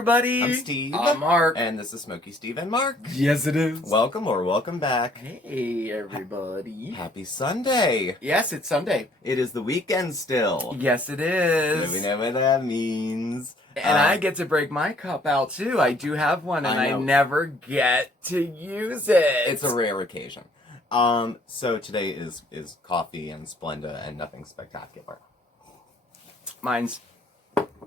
everybody. I'm Steve. I'm Mark. And this is Smokey Steve and Marc. Yes, it is. Welcome or welcome back. Hey, everybody. Happy Sunday. Yes, it's Sunday. It is the weekend still. Yes, it is. Do we know what that means? And I get to break my cup out, too. I do have one, and I never get to use it. It's a rare occasion. So today is coffee and Splenda and nothing spectacular. Mine's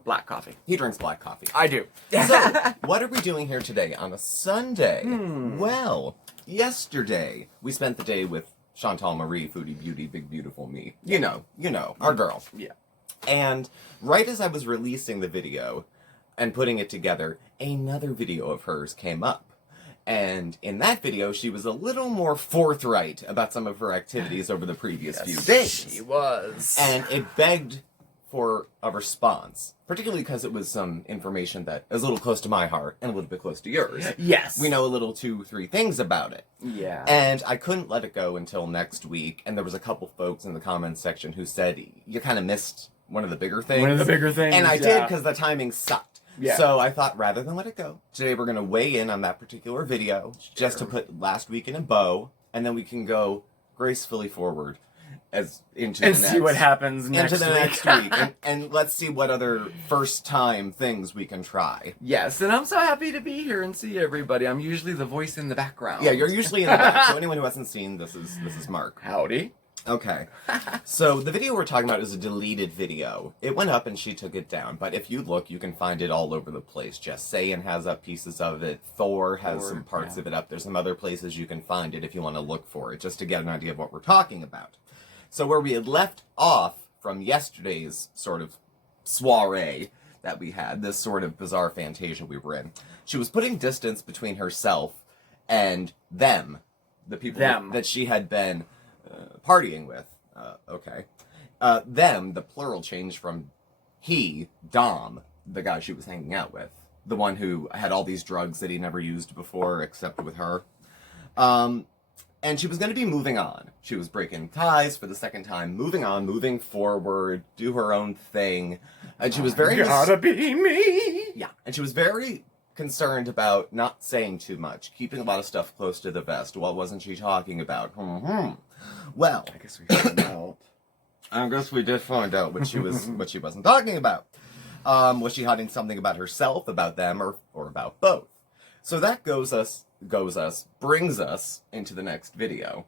black coffee. He drinks black coffee. I do. So, what are we doing here today on a Sunday? Well, yesterday we spent the day with Chantal Marie, Foodie Beauty, Big Beautiful Me. You know, our girl. Yeah. And right as I was releasing the video and putting it together, another video of hers came up. And in that video, she was a little more forthright about some of her activities over the previous few days. She was. And it begged for a response, particularly because it was some information that is a little close to my heart and a little bit close to yours. Yes. We know a little 2-3 things about it. Yeah. And I couldn't let it go until next week, and there was a couple folks in the comments section who said, you kind of missed one of the bigger things. One of the bigger things, and I did, because the timing sucked. Yeah. So I thought, rather than let it go, today we're going to weigh in on that particular video, just to put last week in a bow, and then we can go gracefully forward see what happens next week. And let's see what other first-time things we can try. Yes, and I'm so happy to be here and see everybody. I'm usually the voice in the background. Yeah, you're usually in the back. So anyone who hasn't seen, this is Mark. Howdy. Okay. So the video we're talking about is a deleted video. It went up and she took it down, but if you look, you can find it all over the place. Jess Sayin has up pieces of it. Thor has some parts of it up. There's some other places you can find it if you want to look for it, just to get an idea of what we're talking about. So where we had left off from yesterday's sort of soiree that we had, this sort of bizarre fantasia we were in, she was putting distance between herself and them, the people that she had been partying with. Them, the plural changed from he, Dom, the guy she was hanging out with, the one who had all these drugs that he never used before except with her. And she was going to be moving on. She was breaking ties for the second time, moving on, moving forward, do her own thing. And she was very... Gotta be me! Yeah, and she was very concerned about not saying too much, keeping a lot of stuff close to the vest. What wasn't she talking about? Well... I guess we found out. I guess we did find out what she wasn't talking about. Was she hiding something about herself, about them, or about both? So that brings us into the next video.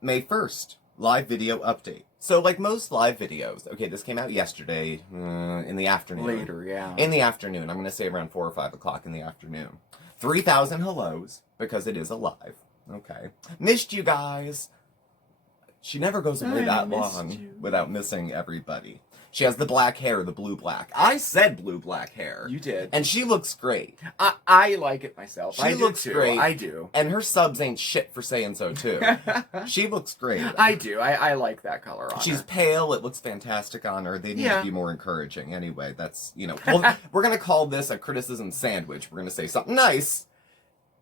May 1st, live video update. So like most live videos, okay, this came out yesterday in the afternoon. Later, yeah. In the afternoon, I'm going to say around 4 or 5 o'clock in the afternoon. 3,000 hellos, because it is alive. Okay. Missed you guys. She never goes away that long without missing everybody. She has the black hair, the blue-black. I said blue-black hair. You did. And she looks great. I like it myself. She looks great. I do. And her subs ain't shit for saying so, too. She looks great. I do. I like that color on She's her. Pale. It looks fantastic on her. They need to be more encouraging. Anyway, that's, well, we're going to call this a criticism sandwich. We're going to say something nice,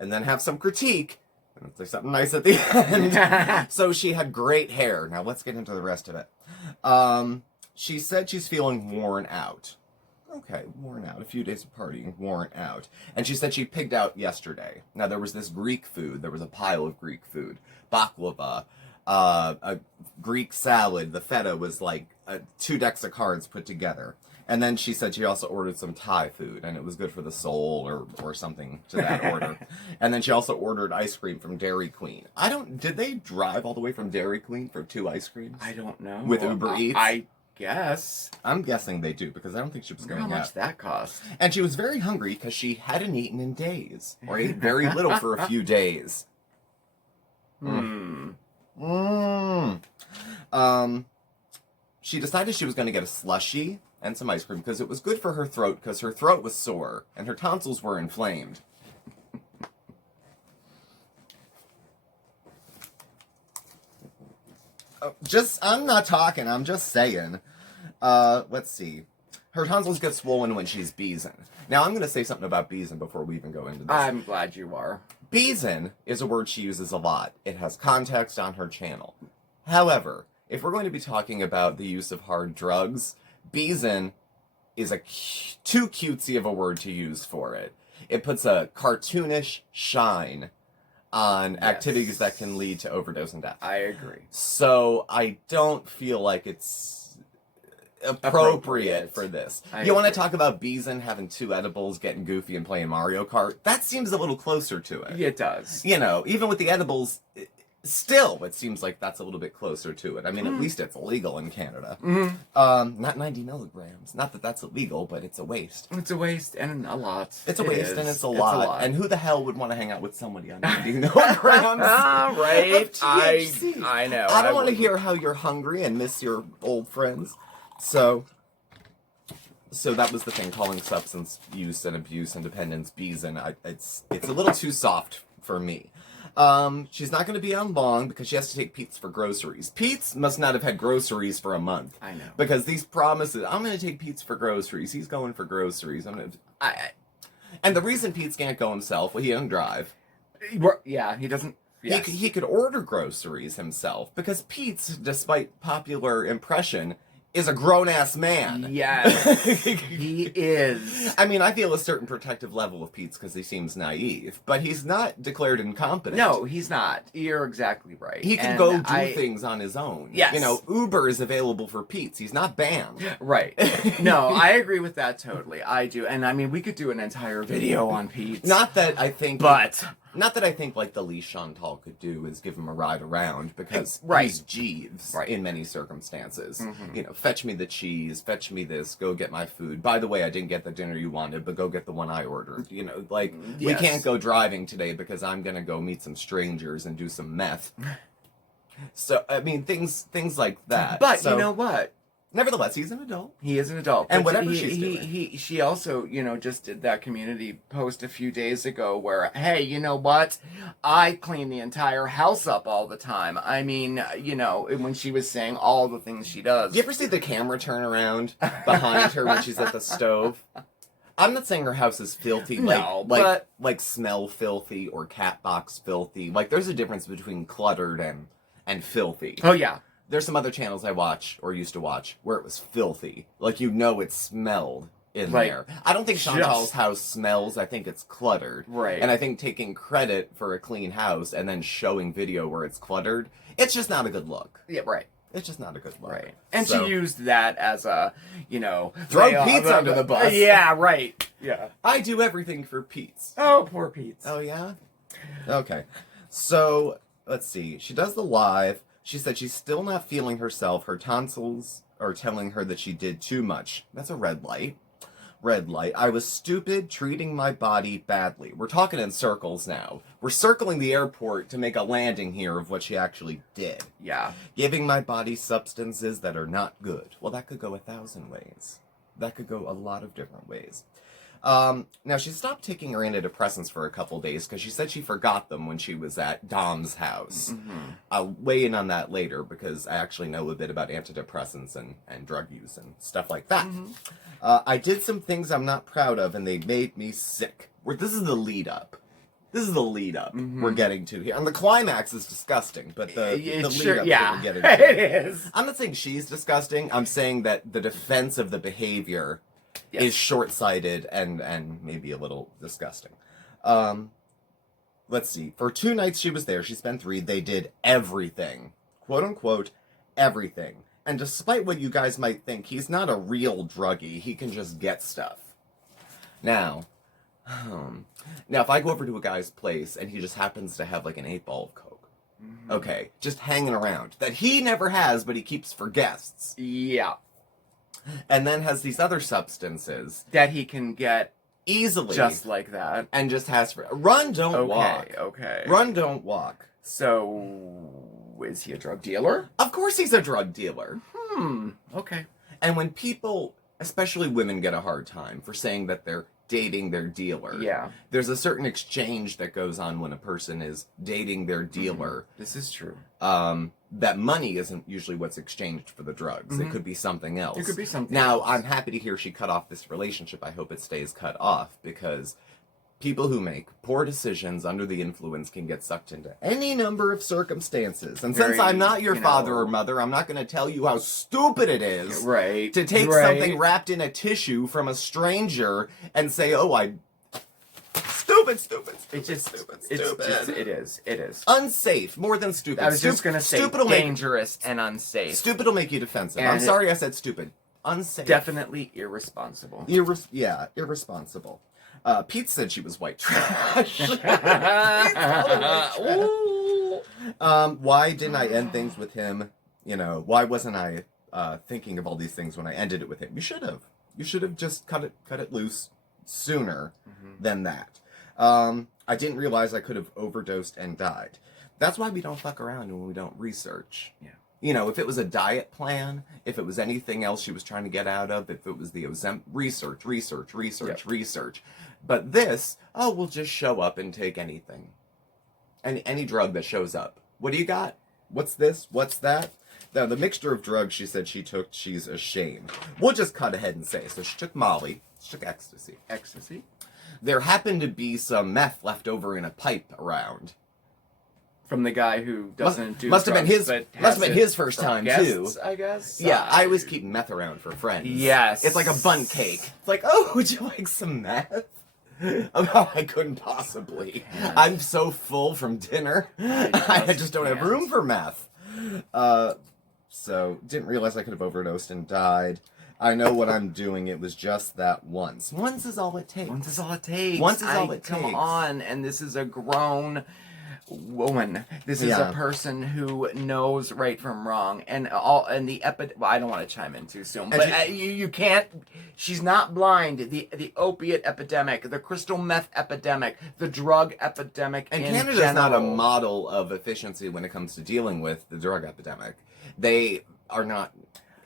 and then have some critique, and say something nice at the end. So she had great hair. Now let's get into the rest of it. She said she's feeling worn out. Okay, worn out. A few days of partying, worn out. And she said she pigged out yesterday. Now, there was this Greek food. There was a pile of Greek food. Baklava, a Greek salad. The feta was like 2 decks of cards put together. And then she said she also ordered some Thai food, and it was good for the soul or something to that order. And then she also ordered ice cream from Dairy Queen. Did they drive all the way from Dairy Queen for 2 ice creams? I don't know. With Uber Eats? I guess. I'm guessing they do, because I don't think she was going out. How much that cost? And she was very hungry because she hadn't eaten in days, or ate very little for a few days. She decided she was going to get a slushie and some ice cream because it was good for her throat, because her throat was sore and her tonsils were inflamed. I'm not talking, I'm just saying. Let's see. Her tonsils get swollen when she's beezing. Now, I'm going to say something about beezing before we even go into this. I'm glad you are. Beezing is a word she uses a lot. It has context on her channel. However, if we're going to be talking about the use of hard drugs, beezing is too cutesy of a word to use for it. It puts a cartoonish shine on activities that can lead to overdose and death. I agree. So I don't feel like it's appropriate for this. You want to talk about Beeson having 2 edibles, getting goofy, and playing Mario Kart? That seems a little closer to it. It does. You know, even with the edibles, still, it seems like that's a little bit closer to it. I mean, at least it's illegal in Canada. Not 90 milligrams. Not that that's illegal, but it's a waste. It's a waste and a lot. It's a waste and it's a lot. And who the hell would want to hang out with somebody on 90 milligrams? Right. THC? I know. I don't want to hear how you're hungry and miss your old friends. So that was the thing, calling substance use and abuse and dependence Beeson. It's a little too soft for me. She's not going to be on long because she has to take Pete's for groceries. Pete's must not have had groceries for a month. I know. Because these promises, I'm going to take Pete's for groceries. He's going for groceries. And the reason Pete's can't go himself, well, he doesn't drive. Yeah, he doesn't. Yes. He could order groceries himself because Pete's, despite popular impression, is a grown-ass man. Yes, he is. I mean, I feel a certain protective level of Pete's because he seems naive, but he's not declared incompetent. No, he's not. You're exactly right. He can go do things on his own. Yes. You know, Uber is available for Pete's. He's not banned. Right. No, I agree with that totally. I do. And I mean, we could do an entire video on Pete's. Not that I think... Not that I think, like, the least Chantal could do is give him a ride around, because he's Jeeves in many circumstances. You know, fetch me the cheese, fetch me this, go get my food. By the way, I didn't get the dinner you wanted, but go get the one I ordered. You know, like, we can't go driving today because I'm gonna go meet some strangers and do some meth. So, I mean, things like that. But, you know what? Nevertheless, he's an adult. He is an adult. And whatever she's doing. She also, you know, just did that community post a few days ago where, hey, you know what? I clean the entire house up all the time. I mean, you know, when she was saying all the things she does. You ever see the camera turn around behind her when she's at the stove? I'm not saying her house is filthy, like smell filthy or cat box filthy. Like, there's a difference between cluttered and filthy. Oh, yeah. There's some other channels I watch, or used to watch, where it was filthy. Like, you know it smelled in there. I don't think Chantal's house smells. I think it's cluttered. Right. And I think taking credit for a clean house and then showing video where it's cluttered, it's just not a good look. Yeah, right. It's just not a good look. Right. And she used that as a, you know... Throw Pete's under the bus. Yeah, right. Yeah. I do everything for Pete's. Oh, poor Pete's. Oh, yeah? Okay. So, let's see. She does the live... She said she's still not feeling herself. Her tonsils are telling her that she did too much. That's a red light. Red light. I was stupid, treating my body badly. We're talking in circles now. We're circling the airport to make a landing here of what she actually did. Yeah. Giving my body substances that are not good. Well, that could go 1,000 ways. That could go a lot of different ways. Now, she stopped taking her antidepressants for a couple days because she said she forgot them when she was at Dom's house. I'll weigh in on that later because I actually know a bit about antidepressants and drug use and stuff like that. I did some things I'm not proud of and they made me sick. This is the lead up. This is the lead up we're getting to here. And the climax is disgusting, but the lead up that we're getting to. It is. I'm not saying she's disgusting. I'm saying that the defense of the behavior is short-sighted and maybe a little disgusting. Let's see. For 2 nights she was there, she spent 3. They did everything. Quote-unquote, everything. And despite what you guys might think, he's not a real druggie. He can just get stuff. Now, if I go over to a guy's place and he just happens to have like an 8-ball of Coke, okay, just hanging around, that he never has, but he keeps for guests. Yeah. And then has these other substances that he can get easily, just like that, and just has for run, don't walk. Okay. Run, don't walk. So, is he a drug dealer? Of course, he's a drug dealer. Okay. And when people, especially women, get a hard time for saying that they're dating their dealer, there's a certain exchange that goes on when a person is dating their dealer. This is true. That money isn't usually what's exchanged for the drugs. It could be something else. It could be something Now, else. I'm happy to hear she cut off this relationship. I hope it stays cut off because people who make poor decisions under the influence can get sucked into any number of circumstances. And since I'm not your father or mother, I'm not going to tell you how stupid it is to take something wrapped in a tissue from a stranger and say, oh, stupid. It's just stupid. It is. Unsafe, more than stupid. I was just going to say dangerous and unsafe. Stupid will make you defensive. And I'm sorry I said stupid. Unsafe. Definitely irresponsible. Irresponsible. Pete said she was white trash. Why didn't I end things with him? Why wasn't I thinking of all these things when I ended it with him? You should have. You should have just cut it loose sooner than that. I didn't realize I could have overdosed and died. That's why we don't fuck around when we don't research. Yeah. If it was a diet plan, if it was anything else she was trying to get out of, if it was the research. But this, we'll just show up and take anything. Any drug that shows up. What do you got? What's this? What's that? Now, the mixture of drugs she said she took, she's ashamed. We'll just cut ahead and say. So she took Molly. She took ecstasy. Ecstasy? There happened to be some meth left over in a pipe around. From the guy who doesn't do must drugs, have been his first time guests, too. I guess. Yeah, I always keep meth around for friends. Yes. It's like a bun cake. It's like, oh, would you like some meth? Oh, I couldn't possibly. I'm so full from dinner. I just don't have room for meth. So didn't realize I could have overdosed and died. I know what I'm doing. It was just that once. Once is all it takes. Once is all it takes. Come on, and this is a grown woman. This is a person who knows right from wrong, and the well, I don't want to chime in too soon, but you can't. She's not blind. The opiate epidemic, the crystal meth epidemic, the drug epidemic, and Canada's not a model of efficiency when it comes to dealing with the drug epidemic. They are not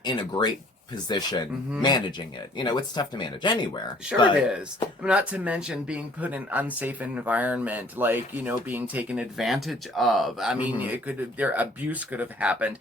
in a great position managing it. It's tough to manage anywhere. Sure it is. Not to mention being put in unsafe environment, like, being taken advantage of. I mean, their abuse could have happened.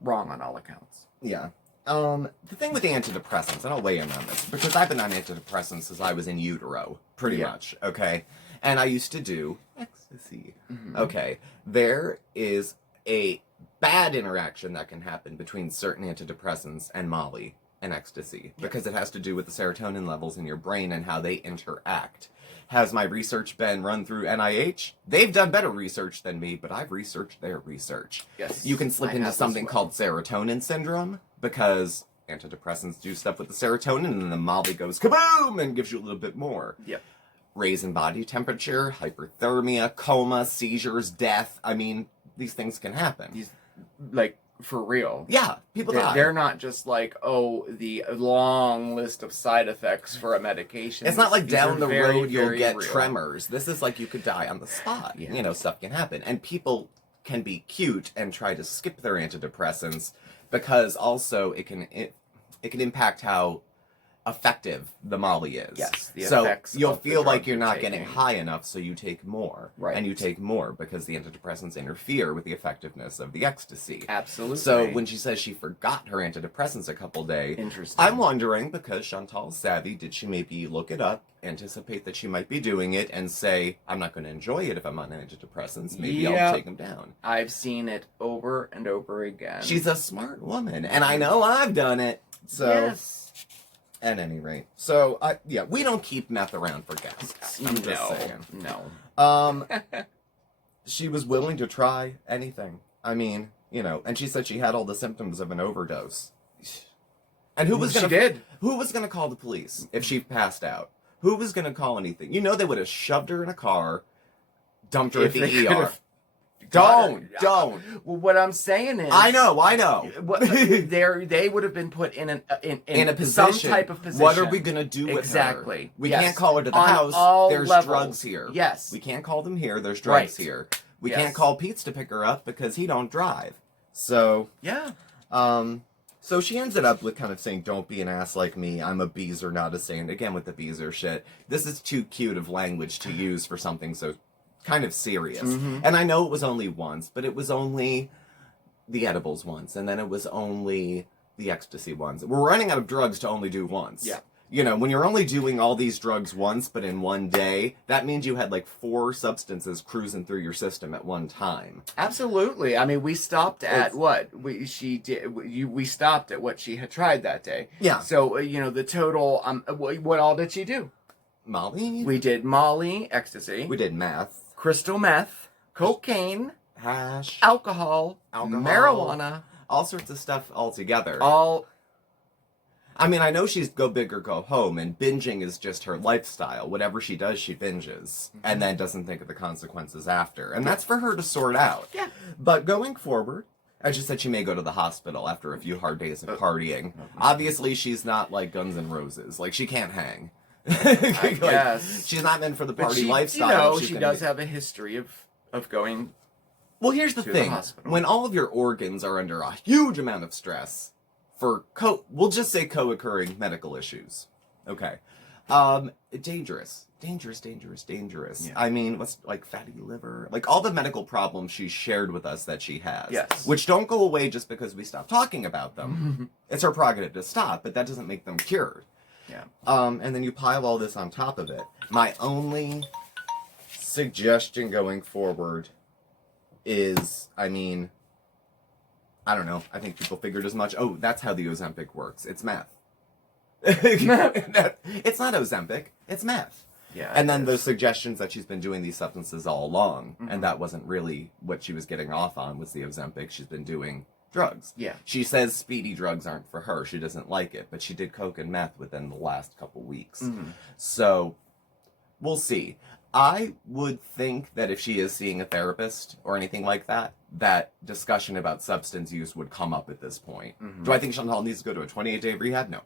Wrong on all accounts. Yeah. The thing with the antidepressants, and I'll weigh in on this, because I've been on antidepressants since I was in utero, pretty much, okay? And I used to do ecstasy. Okay. There is a bad interaction that can happen between certain antidepressants and Molly and ecstasy because it has to do with the serotonin levels in your brain and how they interact. Has my research been run through NIH? They've done better research than me, but I've researched their research. Yes. You can slip into something called serotonin syndrome because antidepressants do stuff with the serotonin and then the Molly goes kaboom and gives you a little bit more. Yep. Raise in body temperature, hyperthermia, coma, seizures, death. I mean, these things can happen. Like, for real. Yeah, people die. They're not just like, the long list of side effects for a medication. It's not like down the road you'll get real. tremors. This is like you could die on the spot. Yeah. Stuff can happen. And people can be cute and try to skip their antidepressants because also it can impact how effective the Molly is. Yes. So you'll feel like you're not getting high enough, so you take more. Right. And you take more because the antidepressants interfere with the effectiveness of the ecstasy. Absolutely. So when she says she forgot her antidepressants a couple days, interesting. I'm wondering, because Chantal's savvy, did she maybe look it up, anticipate that she might be doing it, and say, I'm not going to enjoy it if I'm on antidepressants. Maybe I'll take them down. I've seen it over and over again. She's a smart woman, and I know I've done it. So. Yes. At any rate. So, we don't keep meth around for guests. I'm just saying. No. She was willing to try anything. I mean, and she said she had all the symptoms of an overdose. And who was gonna call the police if she passed out? Who was gonna call anything? They would have shoved her in a car, dumped her at the ER. Don't. Well, what I'm saying is, I know. They would have been put in a position, some type of position. What are we gonna do with her? Exactly. We can't call her to the house. There's drugs here. Yes. We can't call them here. There's drugs here. We can't call Pete's to pick her up because he don't drive. So yeah. So she ends it up with kind of saying, "Don't be an ass like me. I'm a beezer, not a saint." Again with the beezer shit. This is too cute of language to use for something so kind of serious. And I know it was only once, but it was only the edibles once, and then it was only the ecstasy ones. We're running out of drugs to only do once. Yeah. You know, when you're only doing all these drugs once, but in one day, that means you had like 4 substances cruising through your system at one time. Absolutely. I mean, we stopped at we stopped at what she had tried that day. Yeah. So you know, the total. What all did she do? Molly. We did Molly, ecstasy. We did meth, crystal meth, cocaine, hash, alcohol, marijuana, all sorts of stuff all together. I mean, I know she's go big or go home, and binging is just her lifestyle. Whatever she does, she binges, and then doesn't think of the consequences after. And that's for her to sort out. Yeah. But going forward, I just said she may go to the hospital after a few hard days of partying. Obviously, she's not like Guns N' Roses. Like, she can't hang. I guess. She's not meant for the party but lifestyle. You know, she does have a history of going. Well, here's the thing. When all of your organs are under a huge amount of stress, for we'll just say co-occurring medical issues. Okay. Dangerous. Yeah. I mean, what's like fatty liver, like all the medical problems she shared with us that she has. Yes. Which don't go away just because we stop talking about them. It's her prerogative to stop, but that doesn't make them cured. Yeah. And then you pile all this on top of it. My only suggestion going forward is, I mean, I don't know. I think people figured as much. Oh, that's how the Ozempic works. It's meth. It's not Ozempic. It's meth. Yeah. And then those suggestions that she's been doing these substances all along, and that wasn't really what she was getting off on was the Ozempic. She's been doing drugs. Yeah. She says speedy drugs aren't for her. She doesn't like it, but she did coke and meth within the last couple weeks. So we'll see. I would think that if she is seeing a therapist or anything like that, that discussion about substance use would come up at this point. Do I think Chantal needs to go to a 28-day rehab? No.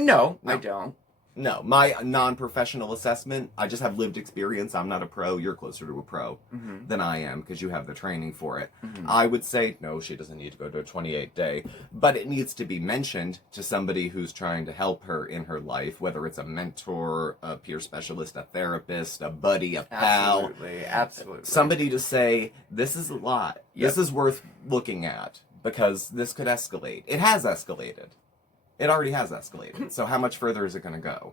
No, I don't. No, my non-professional assessment, I just have lived experience. I'm not a pro. You're closer to a pro than I am because you have the training for it. I would say, no, she doesn't need to go to a 28-day, but it needs to be mentioned to somebody who's trying to help her in her life, whether it's a mentor, a peer specialist, a therapist, a buddy, a pal. Absolutely. Somebody to say, this is a lot. This is worth looking at because this could escalate. It has escalated. It already has escalated. So how much further is it going to go?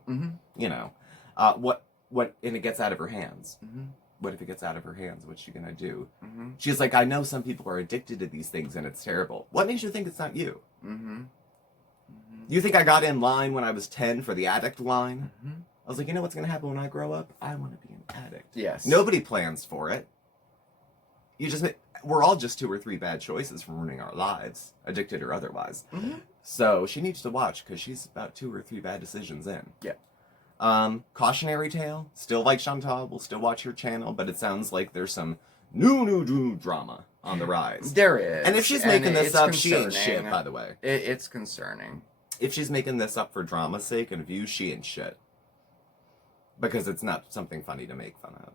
You know, and it gets out of her hands. What if it gets out of her hands? What's she going to do? She's like, I know some people are addicted to these things and it's terrible. What makes you think it's not you? You think I got in line when I was 10 for the addict line? I was like, you know what's going to happen when I grow up? I want to be an addict. Yes. Nobody plans for it. We're all just 2 or 3 bad choices from ruining our lives, addicted or otherwise. So she needs to watch because she's about 2 or 3 bad decisions in. Yeah. Cautionary tale. Still like Chantal. We'll still watch her channel, but it sounds like there's some new drama on the rise. There is. And if she's making this up, she ain't shit, by the way. It's concerning. If she's making this up for drama's sake and views, she ain't shit. Because it's not something funny to make fun of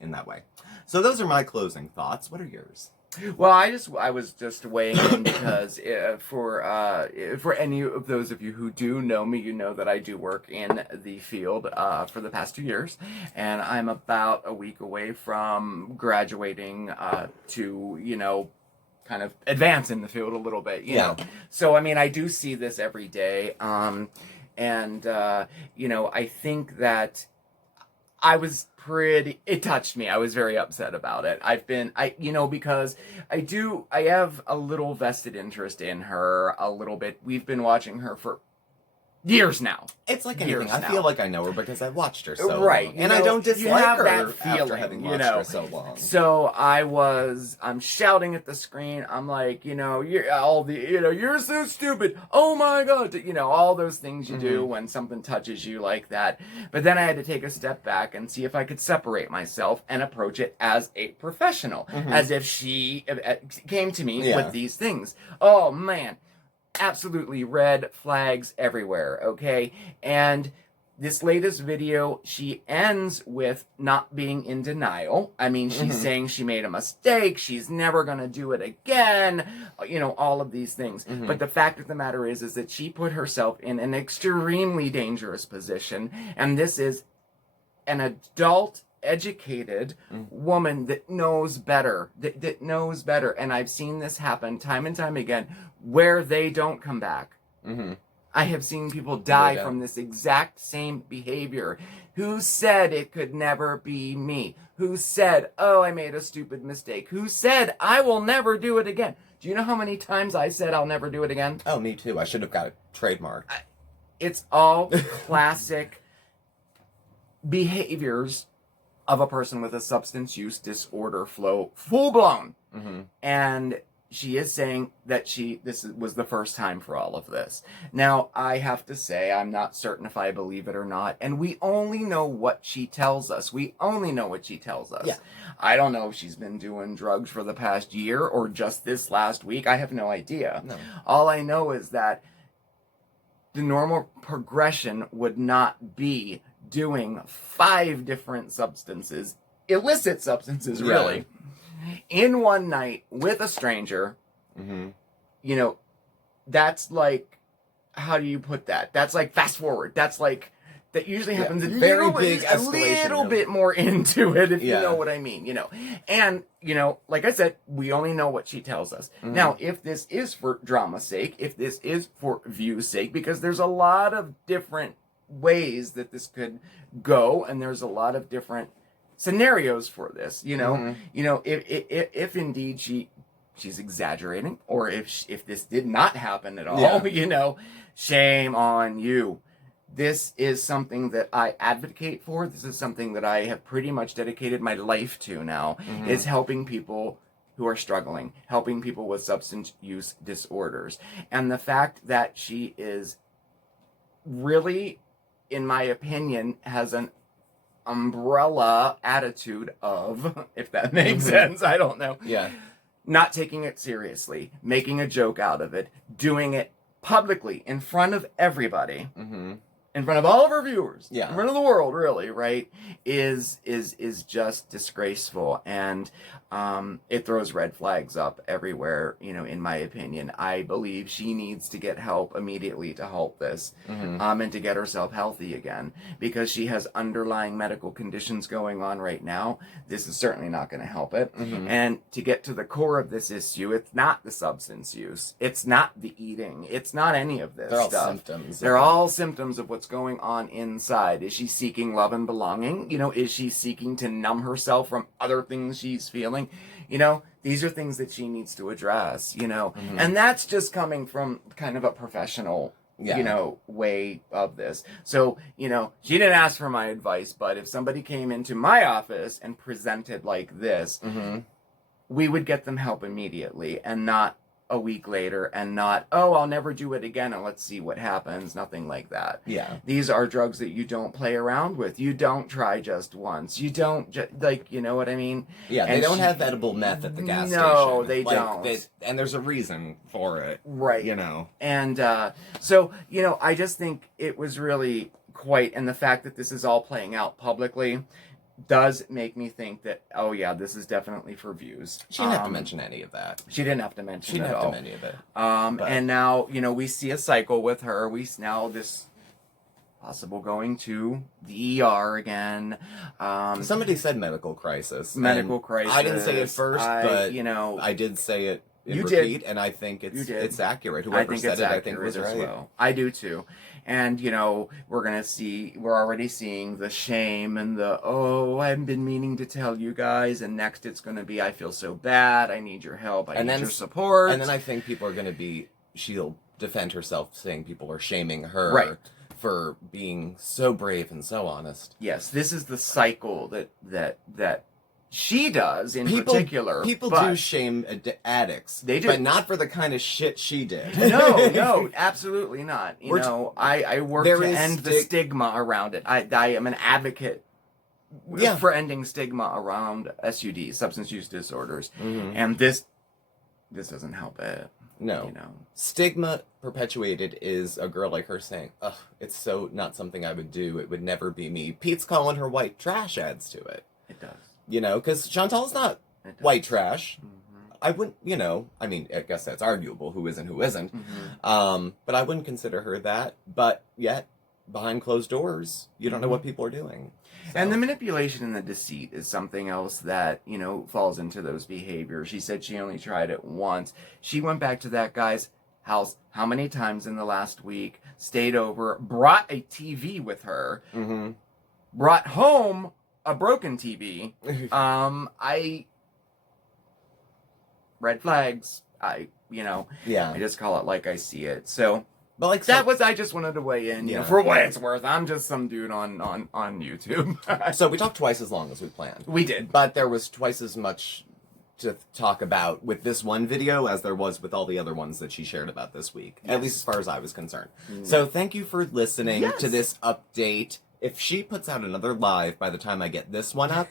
in that way. So those are my closing thoughts. What are yours? Well, I was just weighing in because for any of those of you who do know me, you know that I do work in the field for the past 2 years, and I'm about a week away from graduating to, you know, kind of advance in the field a little bit, you know. So I mean, I do see this every day, and you know, I think that it touched me. I was very upset about it. Because I have a little vested interest in her a little bit. We've been watching her for years now. It's like anything. I feel like I know her because I've watched her so long. And know, I don't dislike her that feeling, after having watched her so long. So I'm shouting at the screen. I'm like, you know, you're so stupid. Oh my God. You know, all those things you do when something touches you like that. But then I had to take a step back and see if I could separate myself and approach it as a professional, as if she came to me with these things. Oh man. Absolutely red flags everywhere, okay? And this latest video, she ends with not being in denial. I mean, she's saying she made a mistake, she's never gonna do it again, you know, all of these things. But the fact of the matter is that she put herself in an extremely dangerous position, and this is an adult, educated woman that knows better, that knows better. And I've seen this happen time and time again where they don't come back. I have seen people die Yeah. from this exact same behavior. Who said it could never be me? Who said, oh, I made a stupid mistake? Who said, I will never do it again? Do you know how many times I said I'll never do it again? Oh, me too. I should have got it trademarked. It's all classic behaviors of a person with a substance use disorder flow, full blown. Mm-hmm. And she is saying that this was the first time for all of this. Now, I have to say, I'm not certain if I believe it or not. And we only know what she tells us. We only know what she tells us. Yeah. I don't know if she's been doing drugs for the past year or just this last week. I have no idea. No. All I know is that the normal progression would not be doing 5 different substances, illicit substances, really, in one night with a stranger. Mm-hmm. You know, that's like, how do you put that? That's like fast forward. That's like, that usually happens very big escalation. A little bit more into it, if you know what I mean, you know. And, you know, like I said, we only know what she tells us. Mm-hmm. Now, if this is for drama's sake, if this is for view's sake, because there's a lot of different ways that this could go, and there's a lot of different scenarios for this, you know. Mm-hmm. You know, if indeed she's exaggerating, or if this did not happen at all, you know, shame on you. This is something that I advocate for. This is something that I have pretty much dedicated my life to now, is helping people who are struggling, helping people with substance use disorders. And the fact that she is really, in my opinion, has an umbrella attitude of, if that makes sense, I don't know. Yeah. Not taking it seriously, making a joke out of it, doing it publicly in front of everybody. Mm-hmm. In front of all of our viewers, in front of the world, really, right, is just disgraceful, and it throws red flags up everywhere, you know, in my opinion. I believe she needs to get help immediately to halt this, and to get herself healthy again, because she has underlying medical conditions going on right now. This is certainly not going to help it, and to get to the core of this issue, it's not the substance use, it's not the eating, it's not any of this stuff. They're all symptoms. They're all symptoms of what's going on inside. Is she seeking love and belonging? You know, is she seeking to numb herself from other things she's feeling? You know, these are things that she needs to address, you know, and that's just coming from kind of a professional, you know, way of this. So, you know, she didn't ask for my advice, but if somebody came into my office and presented like this, we would get them help immediately, and not a week later, and not, oh, I'll never do it again and let's see what happens. Nothing like that. Yeah. These are drugs that you don't play around with. You don't try just once. You don't, like, you know what I mean? Yeah, and they don't have edible meth at the gas station. No, they don't. And there's a reason for it. Right. You know. And so, you know, I just think it was really quite, and the fact that this is all playing out publicly does make me think that, oh yeah, this is definitely for views. She didn't have to mention any of that. She didn't have to mention it at all. She didn't have to mention any of it. And now, you know, we see a cycle with her. We now this possible going to the ER again. Somebody said medical crisis. Medical crisis. I didn't say it first, but you know, I did say it in you repeat, did. and I think it's accurate. I Whoever think said it's it, accurate, I think was right. well. I do too. And, you know, we're already seeing the shame and the, oh, I've been meaning to tell you guys, and next it's going to be, I feel so bad, I need your help, I need your support. And then I think people are going to she'll defend herself saying people are shaming her for being so brave and so honest. Yes, this is the cycle that she does in particular. People do shame addicts. They do. But not for the kind of shit she did. No, absolutely not. You know, I work to end the stigma around it. I am an advocate for ending stigma around SUDs, substance use disorders. And this doesn't help it. No. You know. Stigma perpetuated is a girl like her saying, ugh, it's so not something I would do. It would never be me. Pete's calling her white trash adds to it. It does. You know, because Chantal's not white trash. I wouldn't, you know, I mean, I guess that's arguable, who is and who isn't. But I wouldn't consider her that. But yet, behind closed doors, you don't know what people are doing. So. And the manipulation and the deceit is something else that, you know, falls into those behaviors. She said she only tried it once. She went back to that guy's house how many times in the last week, stayed over, brought a TV with her, brought home a broken TV. Red flags. I just call it like I see it. So, but like I just wanted to weigh in, for what it's worth. I'm just some dude on YouTube. So we talked twice as long as we planned. We did. But there was twice as much to talk about with this one video as there was with all the other ones that she shared about this week, at least as far as I was concerned. So thank you for listening to this update. If she puts out another live by the time I get this one up,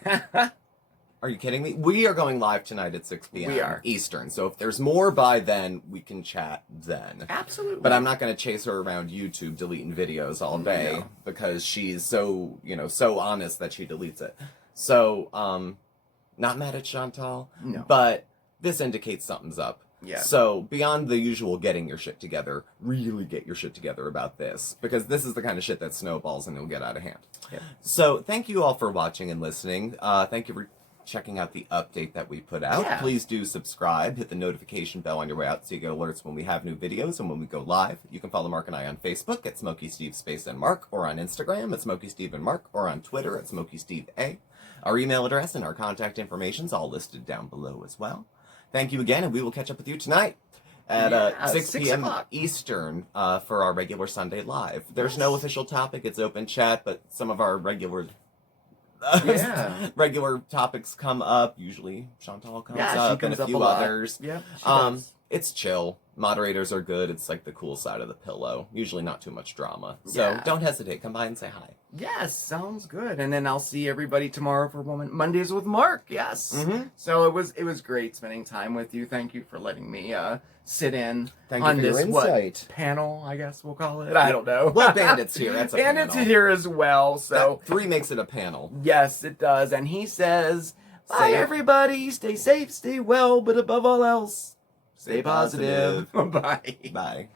are you kidding me? We are going live tonight at 6 p.m. We are. Eastern. So if there's more by then, we can chat then. Absolutely. But I'm not going to chase her around YouTube deleting videos all day because she's so, so honest that she deletes it. So, not mad at Chantal, but this indicates something's up. Yeah. So, beyond the usual getting your shit together, really get your shit together about this. Because this is the kind of shit that snowballs and it'll get out of hand. Yeah. So, thank you all for watching and listening. Thank you for checking out the update that we put out. Yeah. Please do subscribe. Hit the notification bell on your way out so you get alerts when we have new videos and when we go live. You can follow Mark and I on Facebook at SmokeySteveAndMarc, or on Instagram at SmokeySteveAndMarc, or on Twitter at SmokeySteveA. Our email address and our contact information is all listed down below as well. Thank you again, and we will catch up with you tonight at 6 p.m. Eastern for our regular Sunday Live. There's no official topic. It's open chat, but some of our regular topics come up. Usually Chantal comes up and a few others. Yeah, it's chill. Moderators are good. It's like the cool side of the pillow. Usually not too much drama. So don't hesitate. Come by and say hi. Yes, sounds good. And then I'll see everybody tomorrow for Mondays with Mark. Yes. So it was great spending time with you. Thank you for letting me sit in on this panel, I guess we'll call it. I don't know. Well, Bandit's here. That's a Bandit's panel. here as well. So 3 makes it a panel. Yes, it does. And he says, bye everybody. Stay safe, stay well, but above all else, stay positive. Bye. Bye.